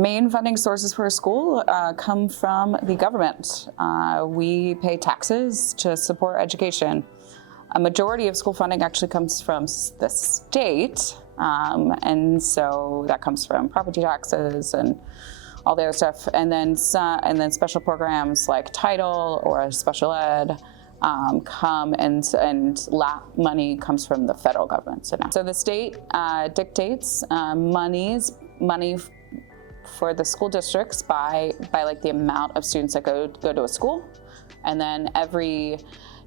Main funding sources for a school come from the government. We pay taxes to support education. A majority of school funding actually comes from the state, and so that comes from property taxes and all the other stuff. And then special programs like Title or special ed come, and LAP money comes from the federal government. So the state dictates money for the school districts by like the amount of students that go to a school. And then every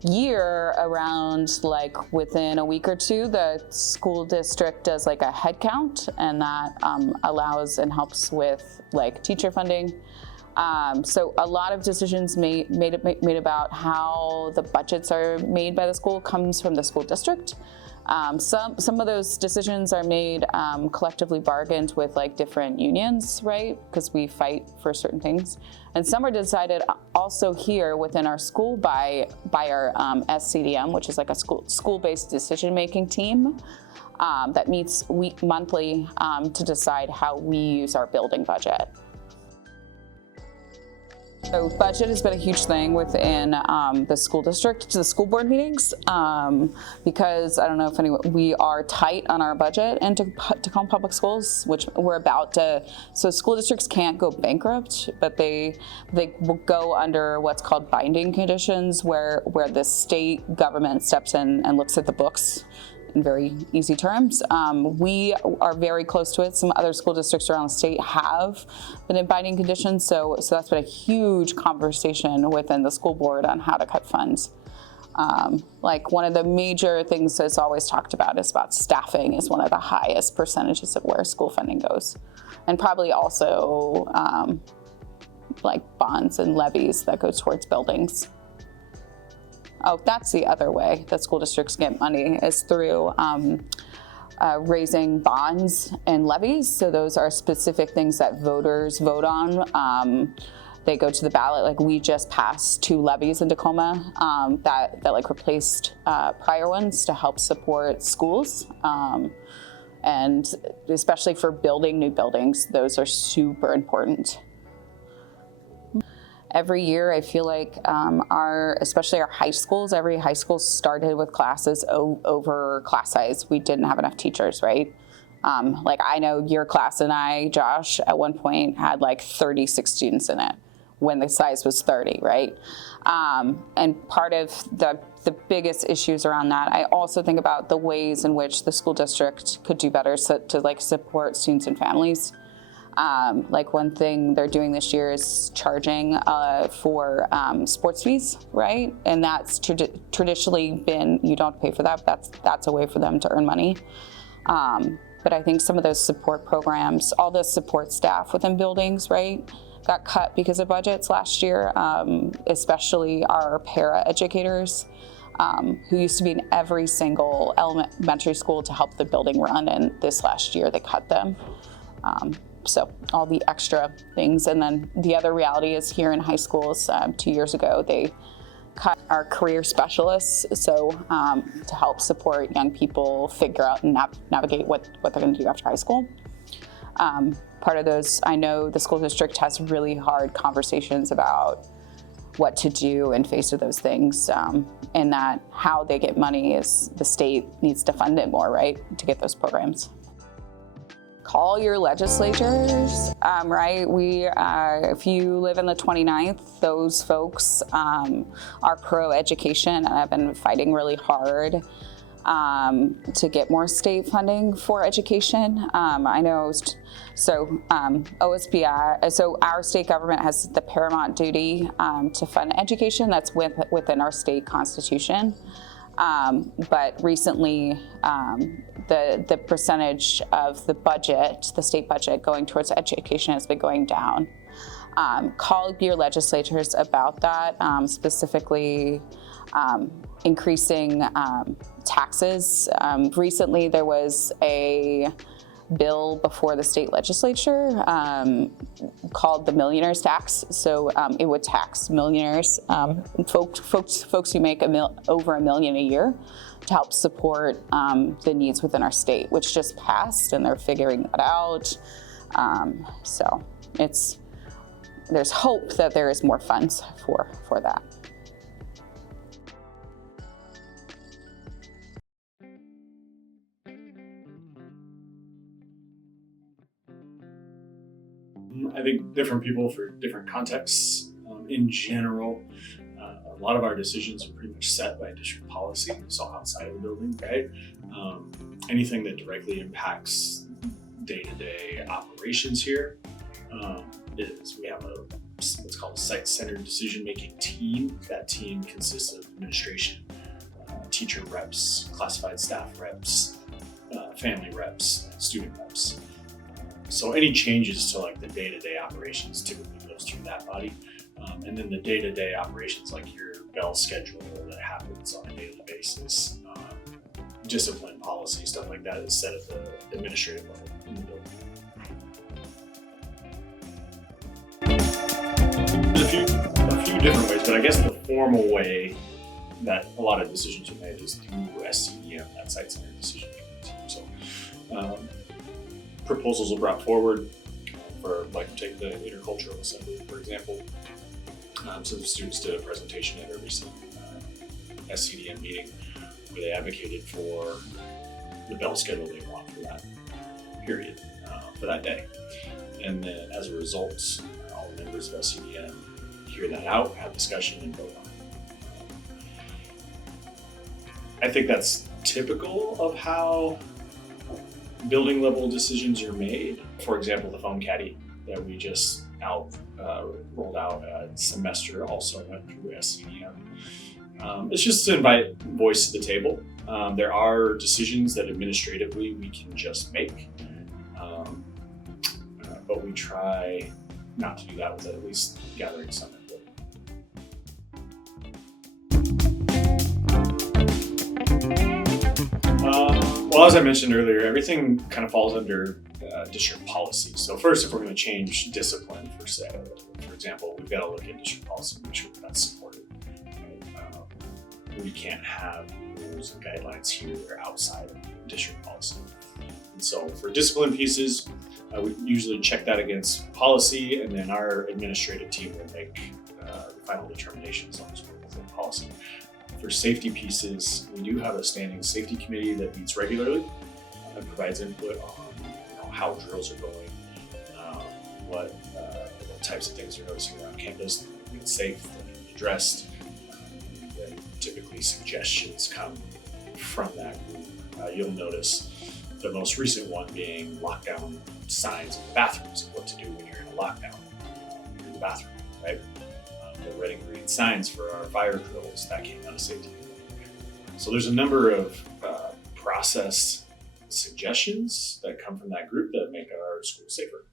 year, around like within a week or two, the school district does like a head count, and that allows and helps with like teacher funding. So a lot of decisions made about how the budgets are made by the school comes from the school district. Some of those decisions are made collectively bargained with like different unions, right? Because we fight for certain things. And some are decided also here within our school by our SCDM, which is like a school-based decision-making team that meets monthly to decide how we use our building budget. So budget has been a huge thing within the school district, to the school board meetings, because I don't know if we are tight on our budget in Tacoma Public Schools, which we're about to. So school districts can't go bankrupt, but they will go under what's called binding conditions, where the state government steps in and looks at the books. In very easy terms. We are very close to it. Some other school districts around the state have been in binding conditions, so that's been a huge conversation within the school board on how to cut funds. Like one of the major things that's always talked about is about staffing is one of the highest percentages of where school funding goes. And probably also like bonds and levies that go towards buildings. Oh, that's the other way that school districts get money, is through raising bonds and levies. So those are specific things that voters vote on. They go to the ballot. Like we just passed 2 levies in Tacoma that like replaced prior ones to help support schools. And especially for building new buildings, those are super important. Every year, I feel like especially our high schools, every high school started with classes over class size. We didn't have enough teachers, right? Like I know your class and I, Josh, at one point had like 36 students in it when the size was 30, right? And part of the biggest issues around that, I also think about the ways in which the school district could do better to like support students and families. Like one thing they're doing this year is charging for sports fees, right? And that's traditionally been, you don't pay for that. That's a way for them to earn money. But I think some of those support programs, all the support staff within buildings, right, got cut because of budgets last year, especially our para educators, who used to be in every single elementary school to help the building run, and this last year they cut them. So all the extra things. And then the other reality is here in high schools, 2 years ago, they cut our career specialists. So to help support young people figure out and navigate what they're going to do after high school. Part of those, I know the school district has really hard conversations about what to do in face of those things, and that how they get money is the state needs to fund it more, right, to get those programs. Call your legislatures, right? If you live in the 29th, those folks are pro-education and have been fighting really hard to get more state funding for education. I know, so OSBI, so our state government has the paramount duty to fund education. That's within our state constitution. But recently, the percentage of the budget, the state budget going towards education has been going down. Call your legislators about that, specifically increasing taxes. Recently, there was a bill before the state legislature called the millionaire's tax. So it would tax millionaires, folks who make over $1 million a year, to help support the needs within our state, which just passed, and they're figuring that out. So there's hope that there is more funds for that. I think different people for different contexts. In general, a lot of our decisions are pretty much set by district policy, so outside of the building, right? Anything that directly impacts day-to-day operations here is we have what's called a site-centered decision-making team. That team consists of administration, teacher reps, classified staff reps, family reps, and student reps. So any changes to like the day-to-day operations typically goes through that body. And then the day-to-day operations, like your bell schedule that happens on a daily basis, discipline policy, stuff like that is set at the administrative level in the building. There's a few different ways, but I guess the formal way that a lot of decisions are made is through SCDM, that site-centered decision-making team. So proposals are brought forward for, like, take the intercultural assembly, for example. So the students did a presentation at every SCDM meeting where they advocated for the bell schedule they want for that period, for that day. And then as a result, all the members of SCDM hear that out, have discussion, and vote on it. I think that's typical of how building level decisions are made. For example, the phone caddy that we just rolled out semester also went through SCDM. It's just to invite voice to the table. There are decisions that administratively we can just make, but we try not to do that without at least gathering some input. Well, as I mentioned earlier, everything kind of falls under district policy. So first, if we're going to change discipline, for example, we've got to look at district policy and make sure that's supported. We can't have rules and guidelines here that are outside of district policy. And so for discipline pieces, we usually check that against policy, and then our administrative team will make the final determinations on this within policy. For safety pieces, we do have a standing safety committee that meets regularly and provides input on how drills are going, what types of things you're noticing around campus that need to be safe, that need to be addressed. Then typically suggestions come from that group. You'll notice the most recent one being lockdown signs in the bathrooms and what to do when you're in a lockdown in the bathroom, right? The red and green signs for our fire drills, that came out of safety. So there's a number of process suggestions that come from that group that make our school safer.